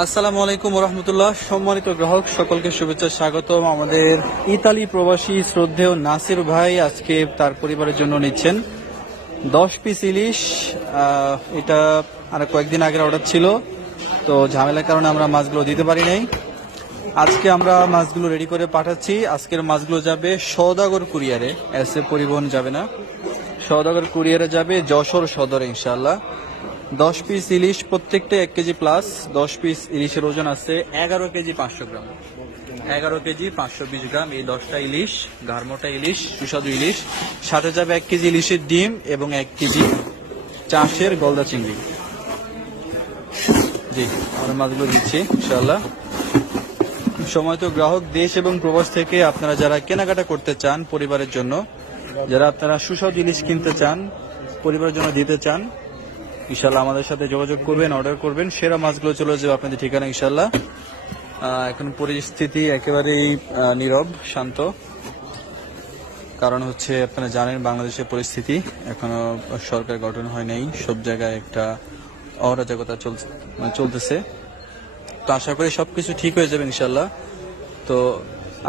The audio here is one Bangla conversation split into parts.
আসসালামু আলাইকুম রহমতুল্লাহ সম্মানিত গ্রাহক, সকলকে শুভেচ্ছা, স্বাগতম। আমাদের ইতালি প্রবাসী শ্রদ্ধেয় নাসির ভাই আজকে তার পরিবারের জন্য নিচ্ছেন দশ পিস ইলিশ। এটা আর কয়েকদিন আগের অর্ডার ছিল, তো ঝামেলার কারণে আমরা মাছগুলো দিতে পারি নাই। আজকে আমরা মাছগুলো রেডি করে পাঠাচ্ছি। আজকের মাছগুলো যাবে সৌদাগর কুরিয়ারে। এস এ পরিবহন যাবে না। সৌদাগর কুরিয়ারে যাবে যশোর সদরে ইনশাল্লাহ দশ পিস ইলিশ প্রত্যেকটা এক কেজি প্লাস দশ পিস ইলিশের ওজন আছে এগারো কেজি পাঁচশো গ্রাম। এগারো কেজি পাঁচশো বিশ গ্রাম। এই দশটা ইলিশ গারমোটা ইলিশ, সুস্বাদু ইলিশ। সাথে যাবে এক কেজি ইলিশের ডিম এবং এক কেজি চাষের গলদা চিংড়ি। জি, আমরা মাছগুলো দিচ্ছি ইনশাল্লাহ সময় তো গ্রাহক, দেশ এবং প্রবাস থেকে আপনারা যারা কেনাকাটা করতে চান পরিবারের জন্য, যারা আপনারা সুস্বাদু ইলিশ কিনতে চান, পরিবারের জন্য দিতে চান ইনশাল্লাহ আমাদের সাথে যোগাযোগ করবেন অর্ডার করবেন। সেরা মাছগুলো চলে যাবে আপনাদের ঠিকানা ইনশাল্লাহ এখন পরিস্থিতি একেবারেই নীরব, শান্ত। কারণ হচ্ছে আপনারা জানেন বাংলাদেশের পরিস্থিতি। এখনও সরকার গঠন হয় নাই। সব জায়গায় একটা অরাজকতা মানে চলতেছে। তো আশা করি সবকিছু ঠিক হয়ে যাবে ইনশাল্লাহ তো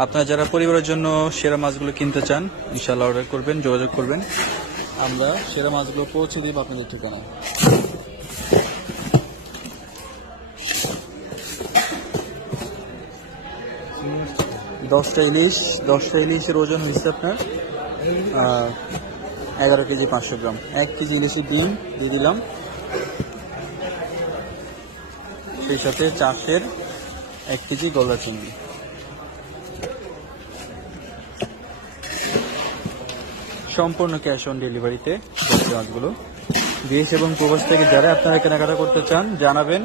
আপনারা যারা পরিবারের জন্য সেরা মাছগুলো কিনতে চান ইনশাল্লাহ অর্ডার করবেন, যোগাযোগ করবেন। আমরা সেরা মাছগুলো পৌঁছে দিব আপনাদের ঠিকানায়। দশটা ইলিশ, দশটা ইলিশের ওজন হয়েছে আপনার এগারো কেজি পাঁচশো গ্রাম। এক কেজি ইলিশের ডিম দিয়ে দিলাম। সেই সাথে চাষের এক কেজি গলদা চিংড়ি। সম্পূর্ণ ক্যাশ অন ডেলিভারিতে মাছগুলো। দেশ এবং প্রবাস থেকে যারা আপনারা কেনাকাটা করতে চান, জানাবেন।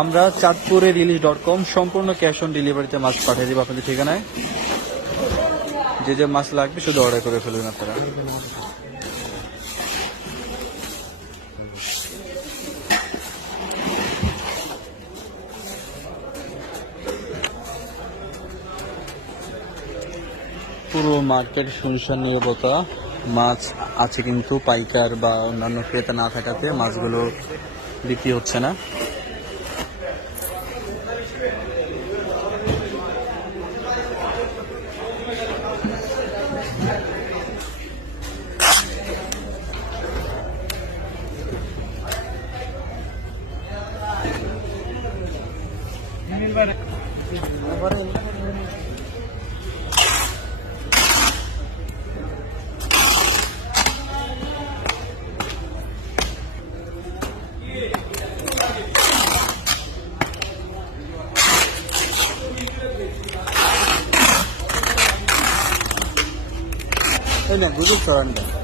আমরা চাঁদপুরে রিলিজ ডট কম সম্পূর্ণ ক্যাশ অন ডেলিভারিতে মাছ পাঠিয়ে দেবো আপনাদের ঠিকানায়। যে যে মাছ লাগবে শুধু অর্ডার করে ফেলবেন আপনারা। পুরো মার্কেট শুনশান নিরবতা মাছ আছে কিন্তু পাইকার বা অন্যান্য ক্রেতা না থাকাতে মাছগুলো বিক্রি হচ্ছে না। এই না গুজব চড়ানটা